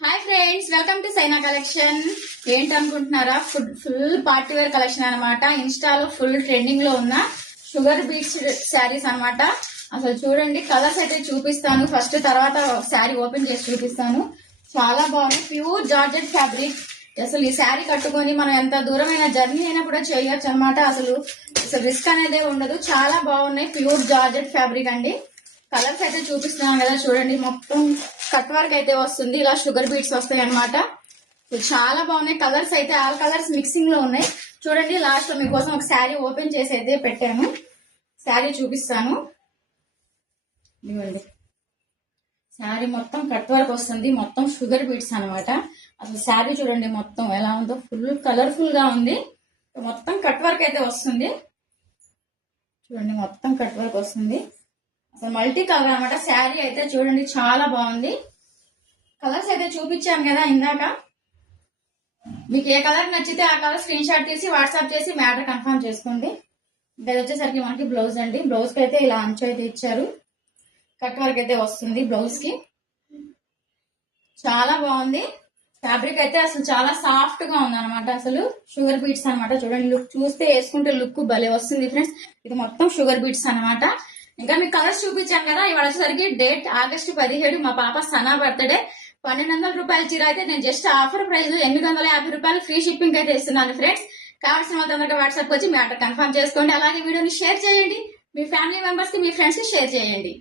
Hi friends, welcome to Saina collection. ఏంటనుకుంటున్నారా? Full party wear collection అనమాట. ఇన్స్టాలో ఫుల్ ట్రెండింగ్ లో ఉన్న షుగర్ బీట్స్ శారీస్ అనమాట. అసలు చూడండి, కలర్స్ అయితే చూపిస్తాను ఫస్ట్, తర్వాత శారీ ఓపెన్ చేసి చూపిస్తాను. చాలా బాగుంది, ప్యూర్ జార్జెట్ ఫ్యాబ్రిక్. అసలు ఈ శారీ కట్టుకొని మనం ఎంత దూరమైన జర్నీ అయినా కూడా చేయొచ్చు అనమాట. అసలు రిస్క్ అనేది ఉండదు. చాలా బాగున్నాయి, ప్యూర్ జార్జెట్ ఫ్యాబ్రిక్ అండి. కలర్స్ అయితే చూపిస్తున్నాను కదా, చూడండి. మొత్తం కట్ వర్క్ అయితే వస్తుంది, ఇలా షుగర్ బీట్స్ వస్తాయి అనమాట. చాలా బాగున్నాయి కలర్స్ అయితే, ఆల్ కలర్స్ మిక్సింగ్ లో ఉన్నాయి. చూడండి, లాస్ట్ లో మీకోసం ఒక శారీ ఓపెన్ చేసి అయితే పెట్టాను. శారీ చూపిస్తాను, ఇవ్వండి. శారీ మొత్తం కట్ వర్క్ వస్తుంది, మొత్తం షుగర్ బీట్స్ అనమాట. అసలు శారీ చూడండి మొత్తం ఎలా ఉందో, ఫుల్ కలర్ఫుల్ గా ఉంది. మొత్తం కట్ వర్క్ అయితే వస్తుంది, చూడండి. మొత్తం కట్ వర్క్ వస్తుంది, అసలు మల్టీ కలర్ అనమాట. శారీ అయితే చూడండి, చాలా బాగుంది. కలర్స్ అయితే చూపించాను కదా ఇందాక. మీకు ఏ కలర్ నచ్చితే ఆ కలర్ స్క్రీన్ షాట్ తీసి వాట్సాప్ చేసి మ్యాటర్ కన్ఫర్మ్ చేసుకోండి. ఇంకా వచ్చేసరికి మనకి బ్లౌజ్ అండి. బ్లౌజ్ కి అయితే ఇలా అంచు అయితే ఇచ్చారు, కట్ వర్క్ అయితే వస్తుంది బ్లౌజ్ కి. చాలా బాగుంది ఫ్యాబ్రిక్ అయితే, అసలు చాలా సాఫ్ట్ గా ఉంది అనమాట. అసలు షుగర్ బీట్స్ అనమాట. చూడండి, లుక్ చూస్తే వేసుకుంటే లుక్ భలే వస్తుంది ఫ్రెండ్స్. ఇది మొత్తం షుగర్ బీట్స్ అనమాట. ఇంకా మీకు కలర్స్ చూపించాను కదా. ఇవాళ వచ్చేసరికి డేట్ ఆగస్టు 17, మా పాప సనా బర్త్డే. 1200 రూపాయల చీర అయితే నేను జస్ట్ ఆఫర్ ప్రైస్ 850 రూపాయలు ఫ్రీ షిప్పింగ్ అయితే ఇస్తున్నాను ఫ్రెండ్స్. కావాల్సిన వాళ్ళు తొందరగా వాట్సాప్ వచ్చి మ్యాటర్ కన్ఫర్మ్ చేసుకోండి. అలాగే వీడియోని షేర్ చేయండి, మీ ఫ్యామిలీ మెంబర్స్ కి, మీ ఫ్రెండ్స్ కి షేర్ చేయండి.